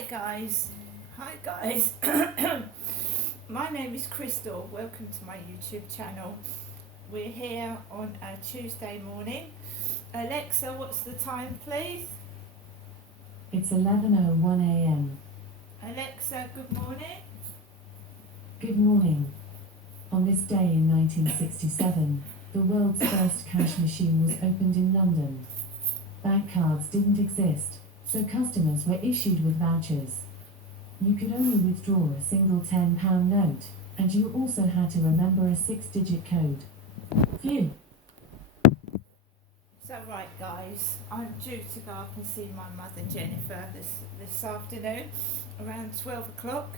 Hi guys. My name is Crystal. Welcome to my YouTube channel. We're here on a Tuesday morning. Alexa, what's the time, please? It's 11:01 a.m. Alexa, good morning. Good morning. On this day in 1967, the world's first cash machine was opened in London. Bank cards didn't exist, so customers were issued with vouchers. You could only withdraw a single £10 note, and you also had to remember a 6-digit code. Phew. So right guys, I'm due to go up and see my mother Jennifer this afternoon around 12 o'clock.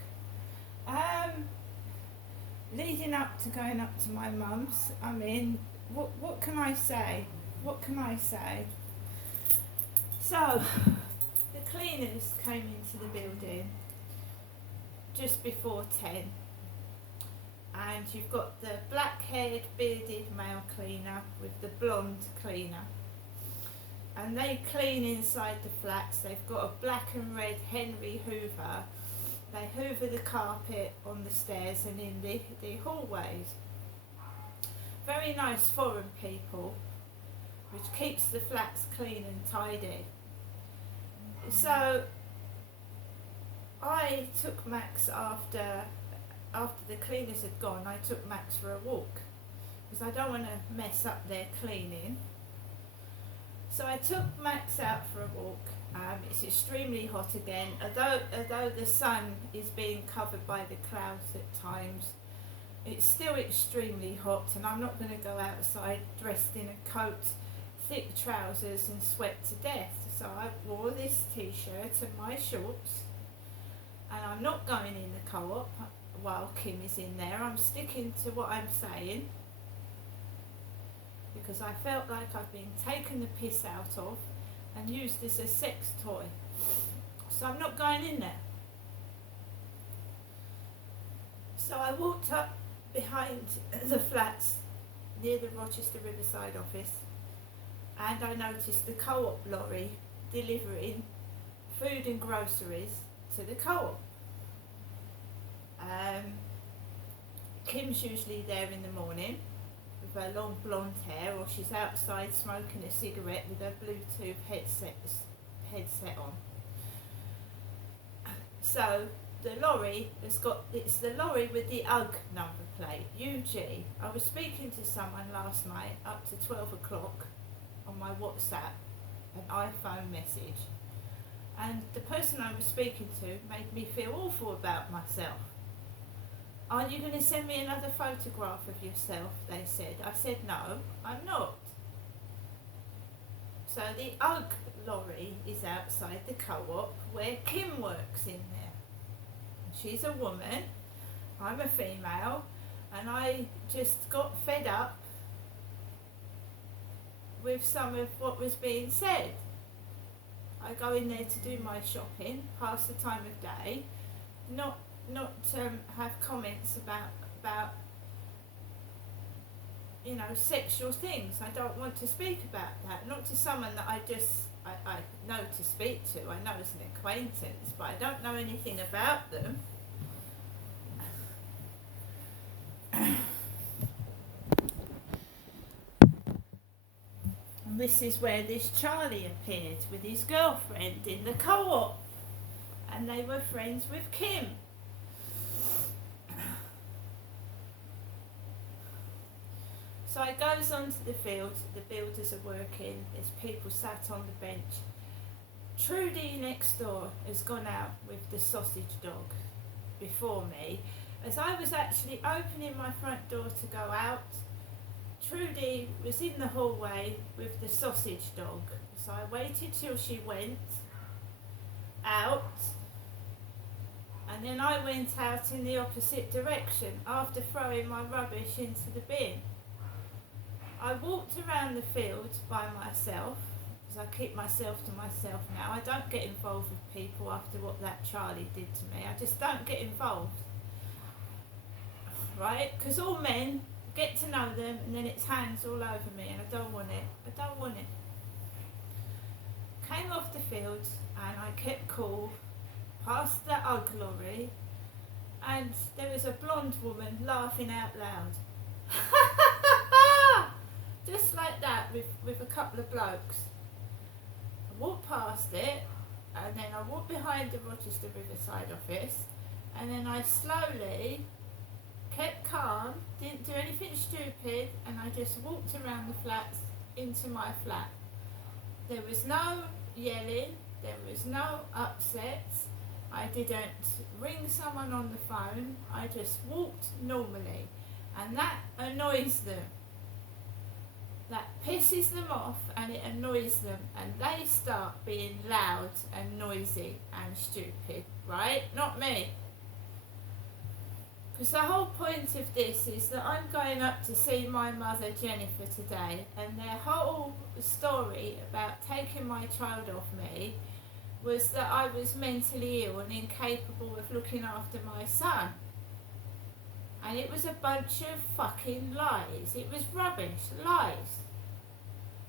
Leading up to going up to my mum's, I mean, what can I say? What can I say? So, the cleaners came into the building just before 10, and you've got the black-haired bearded male cleaner with the blonde cleaner, and they clean inside the flats. They've got a black and red Henry Hoover. They hoover the carpet on the stairs and in the hallways. Very nice foreign people, which keeps the flats clean and tidy. So I took Max after the cleaners had gone. I took Max for a walk because I don't want to mess up their cleaning. So I took Max out for a walk. It's extremely hot again, although the sun is being covered by the clouds at times. It's still extremely hot, and I'm not going to go outside dressed in a coat, thick trousers and sweat to death. So I wore this t-shirt and my shorts, and I'm not going in the co-op while Kim is in there. I'm sticking to what I'm saying because I felt like I've been taken the piss out of and used as a sex toy. So I'm not going in there. So I walked up behind the flats near the Rochester Riverside office, and I noticed the co-op lorry delivering food and groceries to the co-op. Kim's usually there in the morning with her long blonde hair, or she's outside smoking a cigarette with her Bluetooth headset on. So the lorry it's the lorry with the UGG number plate, UG. I was speaking to someone last night up to 12 o'clock on my WhatsApp, an iPhone message, and the person I was speaking to made me feel awful about myself. Aren't you going to send me another photograph of yourself? They said. I said no, I'm not. So the UGG lorry is outside the co-op where Kim works in there. She's a woman, I'm a female, and I just got fed up with some of what was being said. I go in there to do my shopping, pass the time of day, not have comments about sexual things. I don't want to speak about that, not to someone that I know to speak to. I know as an acquaintance, but I don't know anything about them. And this is where this Charlie appeared with his girlfriend in the co-op, and they were friends with Kim. So it goes onto the field, the builders are working, there's people sat on the bench. Trudy next door has gone out with the sausage dog before me. As I was actually opening my front door to go out, Trudy was in the hallway with the sausage dog. So I waited till she went out, and then I went out in the opposite direction after throwing my rubbish into the bin. I walked around the field by myself, because I keep myself to myself now. I don't get involved with people after what that Charlie did to me. I just don't get involved. Right? Because all men get to know them and then it's hands all over me, and I don't want it. I don't want it. Came off the field and I kept cool, past the Ugg lorry, and there was a blonde woman laughing out loud. Just like that, with a couple of blokes. I walked past it, and then I walked behind the Rochester Riverside office, and then I slowly kept calm, didn't do anything stupid, and I just walked around the flats into my flat. There was no yelling, there was no upsets, I didn't ring someone on the phone, I just walked normally, and that annoys them. That pisses them off and it annoys them, and they start being loud and noisy and stupid, right? Not me. Because the whole point of this is that I'm going up to see my mother Jennifer today, and their whole story about taking my child off me was that I was mentally ill and incapable of looking after my son. And it was a bunch of fucking lies. It was rubbish, lies.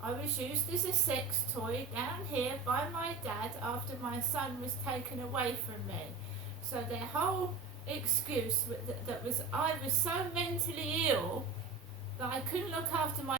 I was used as a sex toy down here by my dad after my son was taken away from me. So their whole excuse that was I was so mentally ill that I couldn't look after my